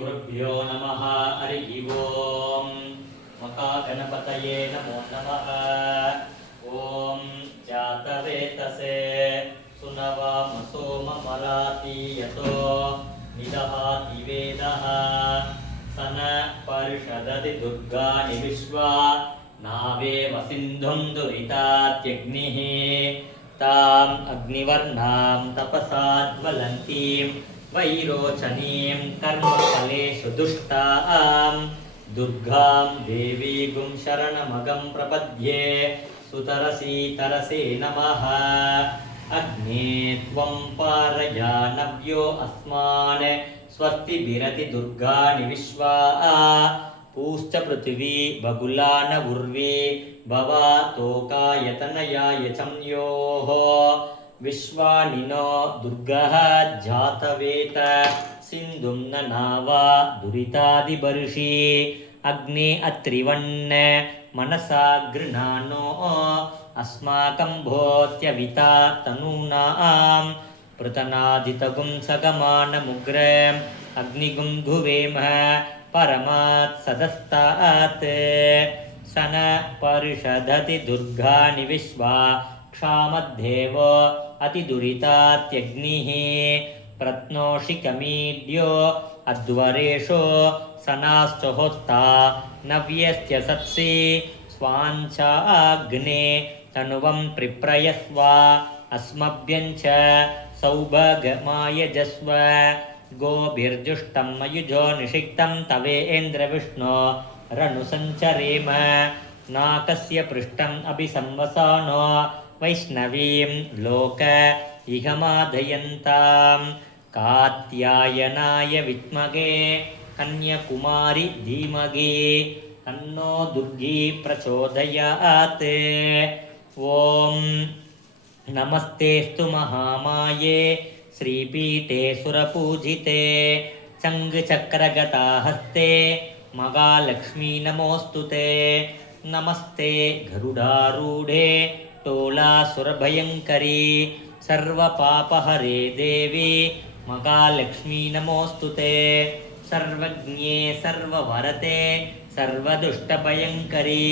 श्रीगुरुभ्यो नमः। हरिः ओं। महागणपतये नमो नमः। ॐ जातवेतसे सुनवाम सोममलातीयतो निदहाति वेदः सन परिषदति दुर्गाणि विश्वा नावेव सिन्धुं दुरितात्यग्निः ताम् अग्निवर्णां तपसा ज्वलन्तीं वैरोचनीं कर्मफलेषु दुष्टां दुर्गां देवीगुं शरणमगं प्रपद्ये सुतरसी तरसे नमः। अग्ने त्वं पारयानव्यो अस्मान् स्वस्तिभिरति दुर्गाणि विश्वा पूश्च पृथिवी बगुला न उर्वी भवा तोकायतनयाय चम्योः विश्वानिनो दुर्गः जातवेत सिन्धुं न नावा दुरितादिबर्षि अग्ने अत्रिवन्न मनसा गृणानो अस्माकं भोत्यविता तनूनां पृतनादितगुं सगमानमुग्र अग्निगुं धुवेम परमात् सदस्तात् सन परिषदति दुर्गाणि विश्वा क्षामद्धेव अतिदुरितात्यग्निः प्रत्नोषिकमीड्यो अध्वरेषो सनाश्च होत्ता नव्यस्य सत्सि स्वाञ्चाग्ने तनुवं प्रिप्रयस्वा अस्मभ्यञ्च सौभगमायजस्व गोभिर्जुष्टं मयुजो निषिक्तं तवेन्द्रविष्णो रनुसञ्चरेम नाकस्य पृष्ठम् अभिसंवसानो वैष्णवीं लोक इहमादयन्तां कात्यायनाय विद्महे कन्याकुमारी धीमहि तन्नो दुर्गी प्रचोदयात्। ॐ नमस्तेस्तु महामाये श्रीपीठे सुरपूजिते चङ्गचक्रगताहस्ते महालक्ष्मी नमोऽस्तुते। नमस्ते गरुडारूढे टोलासुरभयङ्करी सर्वपापहरे देवी महालक्ष्मी नमोऽस्तुते। सर्वज्ञे सर्ववरते सर्वदुष्टभयङ्करी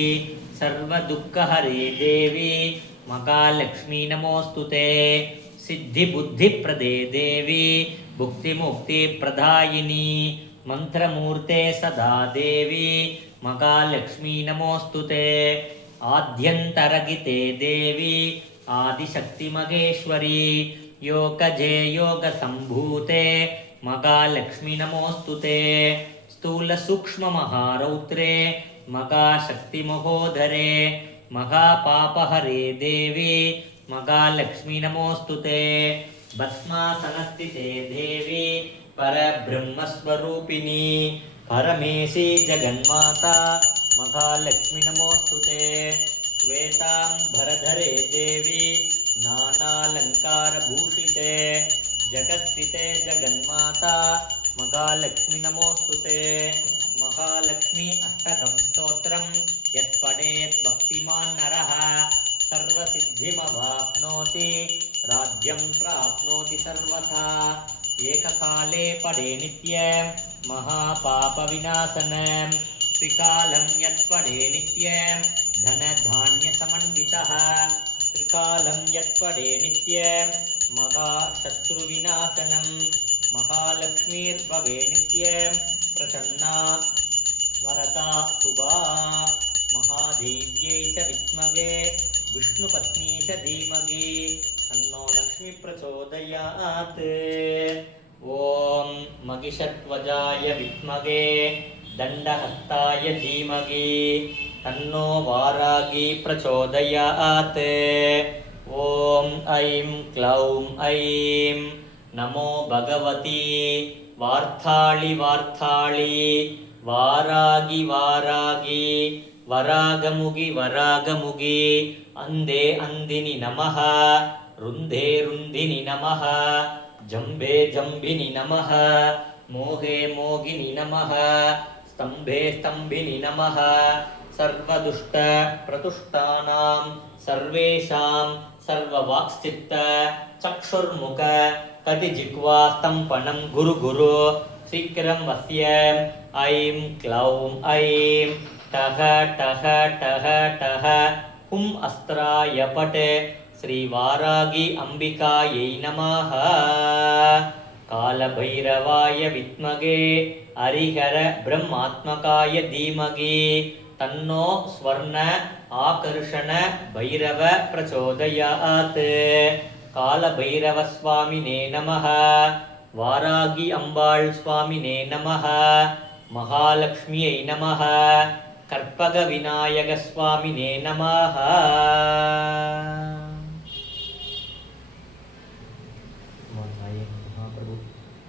सर्वदुःखहरे देवी महालक्ष्मी नमोऽस्तुते। सिद्धिबुद्धिप्रदे देवी भुक्तिमुक्तिप्रदायिनी मंत्रमूर्ते सदा देवी महालक्ष्मी नमोऽस्तुते। आद्यन्तरगिते देवी आदिशक्तिमहेश्वरी योगजे योगसम्भूते महालक्ष्मी नमोऽस्तुते। स्थूलसूक्ष्ममहारौद्रे महाशक्तिमहोदरे महापापहरे देवी महालक्ष्मी नमोऽस्तुते। भस्मासनस्थिते देवी परब्रह्मस्वरूपिणी परमेशी जगन्माता महालक्ष्मी नमोऽस्तुते। श्वेताम्बरधरे देवी नानालङ्कारभूषिते जगत्स्थिते जगन्माता महालक्ष्मी नमोऽस्तुते। महालक्ष्मी अष्टकं स्तोत्रं यत्पठेत् भक्तिमान् नरः सर्वसिद्धिमवाप्नोति राज्यं प्राप्नोति सर्वथा। एककाले पडे नित्यं महापापविनाशनं त्रिकालं यत्पडे नित्यं धनधान्यसमन्वितः त्रिकालं यत्पडे नित्यं महाशत्रुविनाशनं महालक्ष्मीर्भवे नित्यं प्रसन्ना वरदा शुभा महादेव्यै च विद्महे विष्णुपत्नी च धीमहि तन्नो लक्ष्मी प्रचोदयात्। ॐ महिषध्वजाय विद्महे दण्डहस्ताय धीमहि तन्नो वारागी प्रचोदयात्। ॐ ऐं क्लौं ऐं नमो भगवती वार्ताळि वार्ताळि वारागी वारागी वरागमुगि वरागमुगि अंदे अंदिनि नमः रुन्धे रुन्धिनि नमः जम्बे जम्बिनि नमः मोहे मोगिनि नमः स्तम्भे स्तम्भिनि नमः सर्वदुष्ट प्रतुष्टानां सर्वेषां सर्ववाक्चित्त चक्षुर्मुख कति जिह्वा स्तम्भनं गुरु गुरु शीघ्रं वस्य ऐं क्लौं ऐं टः टः टः टः हुं अस्त्राय पट् श्रीवारागी अम्बिकायै नमः कालभैरवाय विद्महे हरिहर ब्रह्मात्मकाय धीमहि तन्नो स्वर्ण आकर्षण भैरव प्रचोदयात् कालभैरवस्वामिने नमः वारागी अम्बाळ் स्वामिने नमः महालक्ष्म्यै नमः कर्पगविनायकस्वामिने नमः